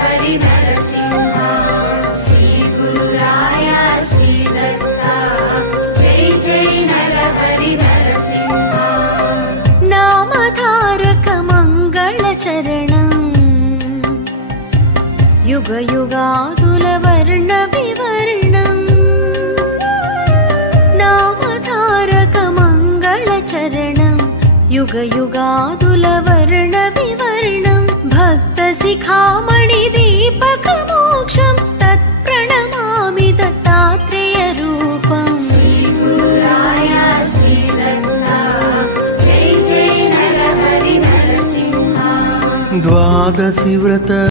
हरि नरसिंह श्री गुरुराय श्री दत्ता जय जय नर हरि नरसिंह नामधारक मंगल चरणं युग युगादुल वर्ण विवर्णं नामधारक मंगल चरणं युग युगादुल वर्ण विवर्णं भक्त शिखामणि दीपक मोक्षं तत्प्रणमामि दत्तात्रेय रूपं श्री गुरुराय श्री दत्ता जय जय नर हरि नरसिंह द्वादशी व्रत